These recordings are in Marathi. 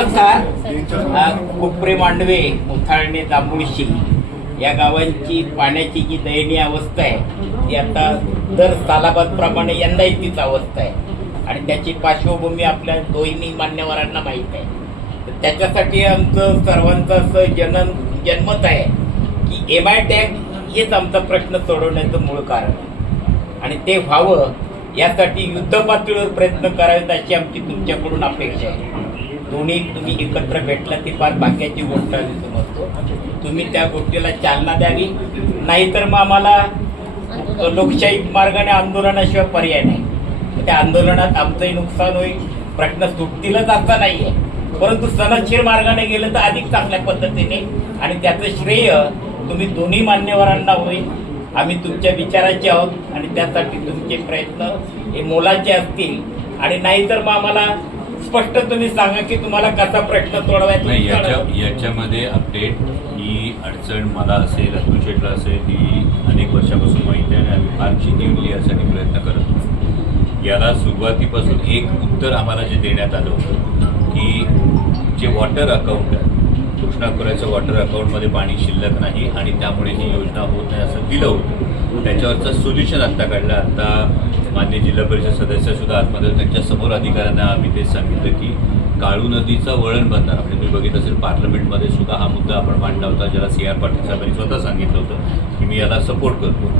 नमस्कार. कोपरे, मांडवे, मुथाळणे, जांभुळशी या गावांची पाण्याची जी दयनीय अवस्था आहे ती आता दर सालाबादप्रमाणे यंदाही तीच अवस्था आहे आणि त्याची पार्श्वभूमी आपल्या दोन्ही मान्यवरांना माहीत आहे. तर त्याच्यासाठी आमचं सर्वांचं असं जनमत आहे की MI टँक हेच आमचा प्रश्न सोडवण्याचं मूळ कारण आहे आणि ते व्हावं यासाठी युद्धपातळीवर प्रयत्न करावेत अशी आमची तुमच्याकडून अपेक्षा आहे. तुम्ही एकत्र भेटला ती फार भाग्याची गोष्ट आहे समजतो. तुम्ही त्या गोष्टीला चालना द्यावी, नाहीतर मग आम्हाला लोकशाही मार्गाने आंदोलनाशिवाय पर्याय नाही. त्या आंदोलनात आमचंही नुकसान होईल, प्रश्न सुटतीलच असा नाहीये, परंतु सनदशीर मार्गाने गेलं तर अधिक चांगल्या पद्धतीने आणि त्याचं श्रेय तुम्ही दोन्ही मान्यवरांना होईल. आम्ही तुमच्या विचाराचे आहोत आणि त्यासाठी तुमचे प्रयत्न हे मोलाचे असतील आणि नाहीतर मग आम्हाला स्पष्ट तुम्ही सांगा की तुम्हाला कसा प्रश्न सोडवायचा. नाही, याच्यामध्ये अपडेट ही अडचण मला असेल, अतुल शेटला असेल, ही अनेक वर्षापासून माहिती आहे आणि आम्ही फारशी निवडली यासाठी प्रयत्न करत होतो. याला सुरुवातीपासून एक उत्तर आम्हाला जे देण्यात आलं होतं की जे वॉटर अकाउंट आहे, कृष्णा खोऱ्याचं वॉटर अकाउंटमध्ये पाणी शिल्लक नाही आणि त्यामुळे ही योजना होत नाही असं दिलं होतं. त्याच्यावरचं सोल्युशन आत्ता काढलं. आत्ता मान्य जिल्हा परिषद सदस्य सुद्धा आतमध्ये त्यांच्यासमोर अधिकाऱ्यांना आम्ही ते सांगितलं की काळू नदीचा वळण बंधारा, म्हणजे तुम्ही बघितलं असेल पार्लमेंटमध्ये सुद्धा हा मुद्दा आपण मांडला होता, ज्याला CR पाटील साहेबांनी स्वतः सांगितलं होतं की मी याला सपोर्ट करतो.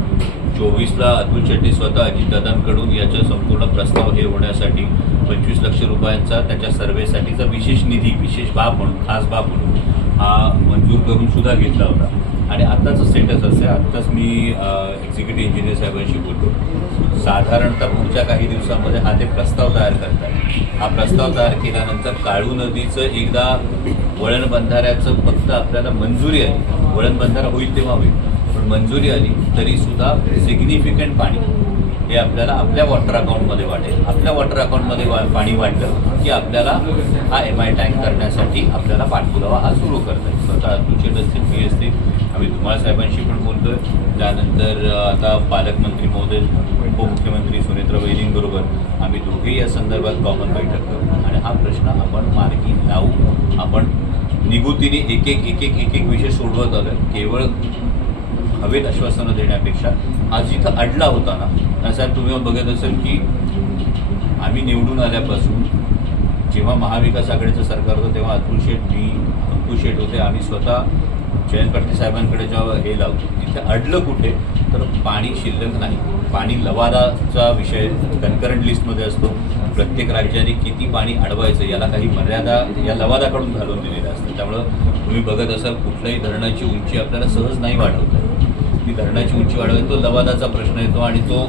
24ला अतुल शेट्टी स्वतः अजितदादांकडून याचा संपूर्ण प्रस्ताव हे होण्यासाठी 25 लाख रुपयांचा त्याच्या सर्व्हेसाठीचा विशेष निधी, विशेष बाब म्हणून, खास बाब म्हणून हा मंजूर करून सुद्धा घेतला होता. आणि आत्ताचं स्टेटस असं आहे, आत्ताच मी एक्झिक्युटिव्ह इंजिनियर साहेबांशी बोलतो, साधारणतः पुढच्या काही दिवसांमध्ये हा ते प्रस्ताव तयार करतात. हा प्रस्ताव तयार केल्यानंतर काळू नदीचं एकदा वळण बंधाऱ्याचं फक्त आपल्याला मंजुरी आली, वळण बंधारा होईल तेव्हा होईल, पण मंजुरी आली तरीसुद्धा सिग्निफिकंट पाणी हे आपल्याला आपल्या वॉटर अकाउंटमध्ये वाढेल. आपल्या वॉटर अकाउंटमध्ये पाणी वाढलं की आपल्याला हा MI टँक करण्यासाठी आपल्याला पाठपुरावा हा सुरू करता येईल. स्वतः अतुल शेट असतील, मी असतील, आम्ही धुमाळ साहेबांशी पण बोलतोय. त्यानंतर आता पालकमंत्री महोदय, उपमुख्यमंत्री सुनेत्र वैरींबरोबर आम्ही दोघेही या संदर्भात कॉमन बैठक करू आणि हा प्रश्न आपण मार्गी लावू. आपण निगुतीने एक एक विषय सोडवत आलो. केवळ हवेत आश्वासनं देण्यापेक्षा आज जिथं अडला होता ना, साहेब तुम्ही बघत असेल की आम्ही निवडून आल्यापासून जेव्हा महाविकास आघाडीचं सरकार होतं तेव्हा अतुल शेट, मी, अंकुश शेट होते, आम्ही स्वतः जयंत पाटील साहेबांकडे जेव्हा हे लावतो तिथे अडलं कुठे तर पाणी शिल्लक नाही. पाणी लवादाचा विषय कन्करंट लिस्टमध्ये असतो. प्रत्येक राज्याने किती पाणी अडवायचं याला काही मर्यादा या लवादाकडून घालून दिलेल्या असतात. त्यामुळं तुम्ही बघत असाल कुठल्याही धरणाची उंची आपल्याला सहज नाही वाढवता येत. ती धरणाची उंची वाढवायची तो लवादाचा प्रश्न येतो आणि तो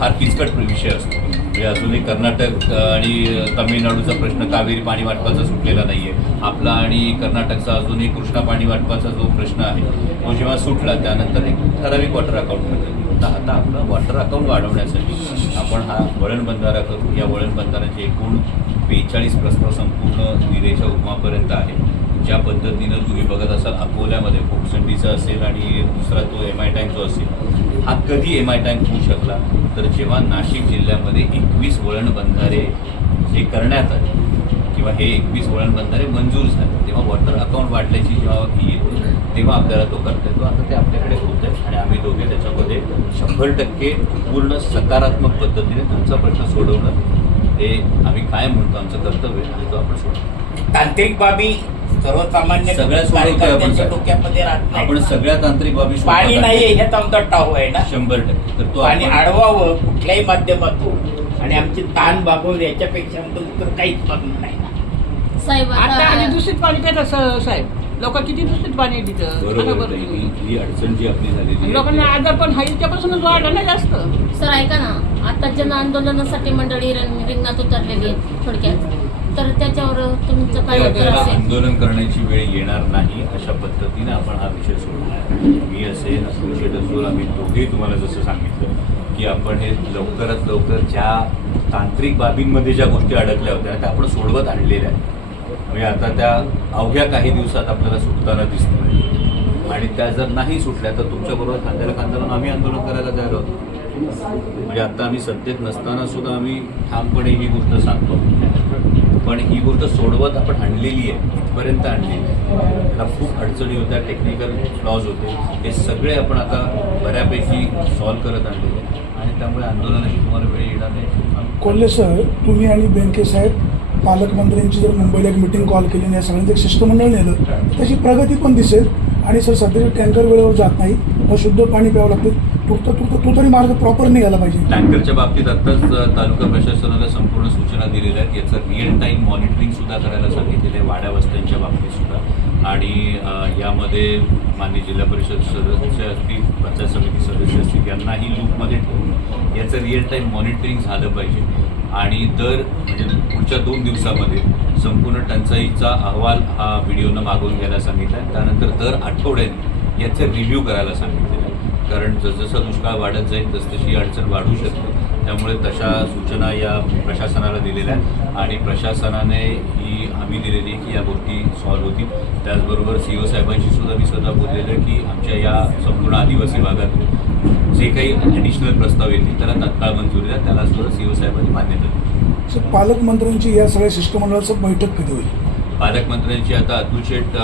फार किचकट विषय असतो. म्हणजे अजूनही कर्नाटक आणि तमिळनाडूचा प्रश्न कावेरी पाणी वाटपाचा सुटलेला नाही आहे. आपला आणि कर्नाटकचा अजूनही कृष्णा पाणी वाटपाचा जो प्रश्न आहे तो जेव्हा सुटला त्यानंतर एक ठराविक वॉटर अकाउंटमध्ये आता आपलं वॉटर अकाउंट वाढवण्यासाठी आपण हा वळण बंधारा करू. या वळण बंधाऱ्याचे एकूण 42 प्रस्ताव संपूर्ण निरेच्या उपमापर्यंत आहे. ज्या पद्धतीनं तुम्ही बघत असाल अकोल्यामध्ये फोकसंडीचा असेल आणि दुसरा तो MI टँक जो असेल, हा कधी MI टँक होऊ शकला तर जेव्हा नाशिक जिल्ह्यामध्ये 21 वळण बंधारे हे करण्यात आले किंवा हे 21 वळण बंधारे मंजूर झाले तेव्हा वॉटर अकाउंट वाढल्याची जेव्हा ही येते तेव्हा आपल्याला तो करता येतो. आता ते आपल्याकडे होत आहे आणि आम्ही दोघे त्याच्यामध्ये 100% पूर्ण सकारात्मक पद्धतीने तुमचा प्रश्न सोडवणं हे आम्ही काय म्हणतो आमचं कर्तव्य आणि तो आपण सोडवतो. तांत्रिक बाबी सर्वसामान्य सगळ्या सोडवतोय डोक्यामध्ये राहत नाही. आपण सगळ्या तांत्रिक बाबी पाणी नाहीये ह्याचा आमचा टाऊ आहे ना 100%. तर तो आणि अडवावं कुठल्याही माध्यमातून आणि आमची ताण भागवून याच्यापेक्षा आमचं उत्तर काहीच मागणं नाही ना साहेब. आता आणि दूषित पाणी काय तसं साहेब, लोक किती दूषित पाणी तिथं. बरोबर ही अडचण जी आपली झालेली लोकांना आजार पण हा इतक्यापासूनच वाढला ना जास्त. सर ऐका ना, आता जन आंदोलनासाठी मंडळी रिंगणात उतरलेली आहेत थोडक्यात, तर त्याच्यावर तुमचं काय उत्तर असेल? आंदोलन करण्याची वेळ येणार नाही अशा पद्धतीने आपण हा विषय सोडला. मी असेल, अतुल शेट असेल, आम्ही दोघेही तुम्हाला जसं सांगितलं की आपण हे लवकरात लवकर ज्या तांत्रिक बाबींमध्ये ज्या गोष्टी अडकल्या होत्या त्या आपण सोडवत आणलेल्या आहेत. म्हणजे आता त्या अवघ्या काही दिवसात आपल्याला सुटताना दिसतोय आणि त्या जर नाही सुटल्या तर तुमच्याबरोबर खांद्याला खांदा लावून आम्ही आंदोलन करायला तयार होतो. म्हणजे आता आम्ही सत्तेत नसताना सुद्धा आम्ही ठामपणे ही गोष्ट सांगतो पण ही गोष्ट सोडवत आपण आणलेली आहे, इथपर्यंत आणलेली आहे. त्याला खूप अडचणी होत्या, टेक्निकल फ्लॉज होते, हे सगळे आपण आता बऱ्यापैकी सॉल्व्ह करत आणलेले आहे आणि त्यामुळे आंदोलनाची तुम्हाला वेळ येणार नाही. कोल्हे सर, तुम्ही आणि बेनके साहेब पालकमंत्र्यांची जर मुंबईला एक मिटिंग कॉल केली आणि या सगळ्यांचं एक शिष्टमंडळ नेलं त्याची प्रगती पण दिसेल. आणि सर सध्याचे टँकर वेळेवर जात नाही, अशुद्ध पाणी प्यावं लागतं, तुटतं तो तरी मार्ग प्रॉपर निघाला पाहिजे. टँकरच्या बाबतीत आत्ताच तालुका प्रशासनाला संपूर्ण सूचना दिलेल्या आहेत. याचं रिअल टाईम मॉनिटरिंग सुद्धा करायला सांगितलेलं आहे वाड्या वस्त्यांच्या बाबतीत सुद्धा. आणि यामध्ये माननीय जिल्हा परिषद सदस्य असतील, पंचायत समिती सदस्य असतील, यांनाही लूपमध्ये ठेवून याचं रिअल टाईम मॉनिटरिंग झालं पाहिजे. आणि म्हणजे पुढच्या 2 दिवसामध्ये संपूर्ण टंचाईचा अहवाल हा व्हिडिओनं मागवून घ्यायला सांगितला आहे. त्यानंतर दर आठवड्याने याचं रिव्ह्यू करायला सांगितलेलं आहे. कारण जसजसा दुष्काळ वाढत जाईल तसतशी अडचण वाढू शकते. त्यामुळे तशा सूचना या प्रशासनाला दिलेल्या आहेत आणि प्रशासनाने ही हमी दिलेली आहे की या गोष्टी सॉल्व्ह होतील. त्याचबरोबर CO साहेबांशी सुद्धा मी स्वतः बोललेलं आहे की आमच्या या संपूर्ण आदिवासी भागातून जे काही ॲडिशनल प्रस्ताव येतील त्याला तात्काळ मंजुरी द्या, त्याला सुद्धा CO साहेबांनी मान्यता दिली. सर, पालकमंत्र्यांची या सगळ्या शिष्टमंडळाचं बैठक कधी होईल? पालकमंत्र्यांची आता अतुल शेठ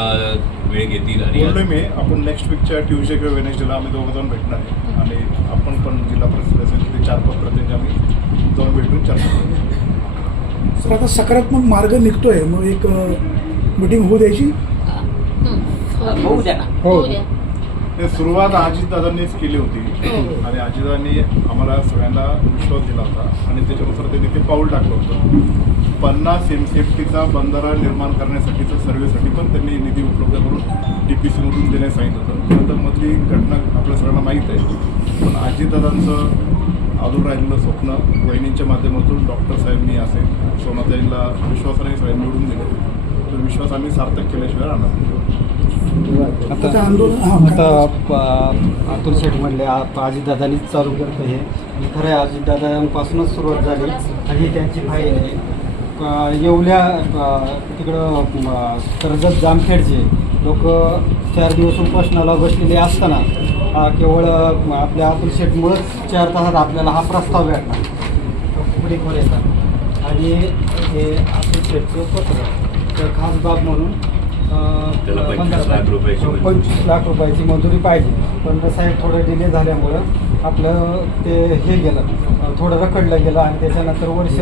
वेळ घेतील बोललोय आणि मी, आपण नेक्स्ट वीकच्या ट्यूजडे किंवा वेनेसडेला आम्ही दोघं जाऊन भेटणार आहे आणि आपण पण जिल्हा परिषद असेल तिथे 4-5 प्रतिनिधी आम्ही जाऊन भेटून चर्चा करू. सर, आता सकारात्मक मार्ग निघतोय, मग एक मिटिंग होऊ द्यायची. होऊ द्या ना. होऊ द्या. ते सुरुवात अजितदादांनीच केली होती आणि अजितदादांनी आम्हाला सगळ्यांना विश्वास दिला होता आणि त्याच्यानुसार त्यांनी ते पाऊल टाकलं होतं. 50 MCFTचा बंधारा निर्माण करण्यासाठीचं सर्वेसाठी पण त्यांनी निधी उपलब्ध करून DPCमधून देण्यास सांगितलं होतं. नंतर मधली घटना आपल्या सगळ्यांना माहीत आहे, पण अजितदादांचं अधूर राहिलेलं स्वप्न वहिनींच्या माध्यमातून डॉक्टर साहेबांनी असेल, सोनाताईंना विश्वासाने साहेब निवडून दिले, तो विश्वास आम्ही सार्थक केल्याशिवाय राहणार नाही. आता आंदोलन अतुल शेठ म्हणले अजितदादांनीच चालू करतं हे. खरं आहे, अजितदादांपासूनच सुरुवात झाली आणि ही त्यांची फाईल आहे. येवल्या तिकडं कर्जत जामखेडचे लोक 4 दिवस उपोषणाला बसलेले असताना केवळ आपल्या अतुल शेठमुळंच 4 तासात आपल्याला हा प्रस्ताव भेटला पुढे येतात. आणि हे अतुल शेठचं पत्र तर खास बाब म्हणून त्याला 25 लाख रुपयाची मंजुरी. 25 लाख रुपयाची मंजुरी पाहिजे, पण साहेब थोडं डिले झाल्यामुळं आपलं ते हे गेलं, थोडं रखडलं गेलं आणि त्याच्यानंतर वर्ष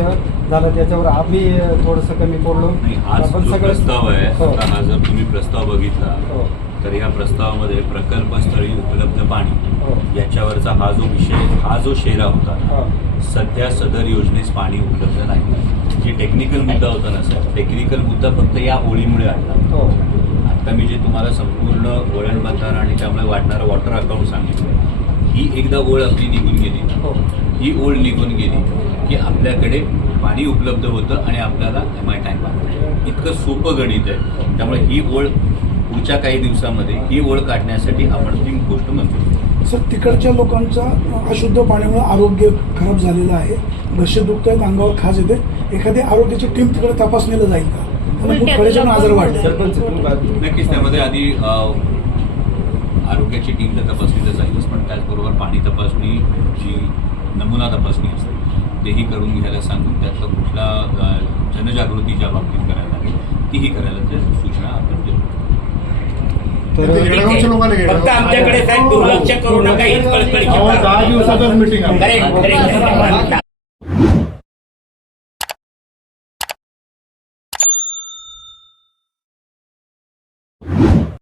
झालं त्याच्यावर आम्ही थोडंसं कमी पडलो. नाही, आज आपण जो सगळं प्रस्ताव आहे, हो. आता हा जर तुम्ही प्रस्ताव बघितला हो. तर या प्रस्तावामध्ये प्रकल्पस्थळी उपलब्ध पाणी हो. याच्यावरचा हा जो विषय, हा जो शेरा होता, हो. सध्या सदर योजनेस पाणी उपलब्ध नाही. जे टेक्निकल मुद्दा होता ना सर, टेक्निकल मुद्दा फक्त या ओळीमुळे आला. हो. आता मी जे तुम्हाला संपूर्ण वळण बंधारा आणि त्यामुळे वाढणारं वॉटर अकाउंट सांगितलं, ही एकदा ओळ आपली निघून गेली, हो. ही ओळ निघून गेली की आपल्याकडे पाणी उपलब्ध होतं आणि आपल्याला MI टँक बांधता. इतकं सोपं गणित आहे. त्यामुळे ही ओळ पुढच्या काही दिवसामध्ये ही ओळ काढण्यासाठी आपण ती गोष्ट मंजूर. सर, तिकडच्या लोकांचा अशुद्ध पाण्यामुळे आरोग्य खराब झालेलं आहे, घसे दुखत आहेत, अंगावर खाज येते. एखादी आरोग्याची टीम तिकडे तपासणीला जाईल का? त्यांना खूप खरेच्या आजार वाढले. नक्कीच त्यामध्ये आधी आरोग्याची टीम तर तपासणीला जाईलच, पण त्याचबरोबर पाणी तपासणी, जी नमुना तपासणी असते तेही करून घ्यायला सांगून त्यातलं कुठला जनजागृतीच्या बाबतीत करायला लागेल तीही करायला त्या सूचना आपण देऊ. तर ते येडगावच्या लोकांना फक्त आमच्याकडे साहेब दुर्लक्ष करू नका, हीच कळकळीची 10 दिवसातच मिटिंग आहे. Correct, correct.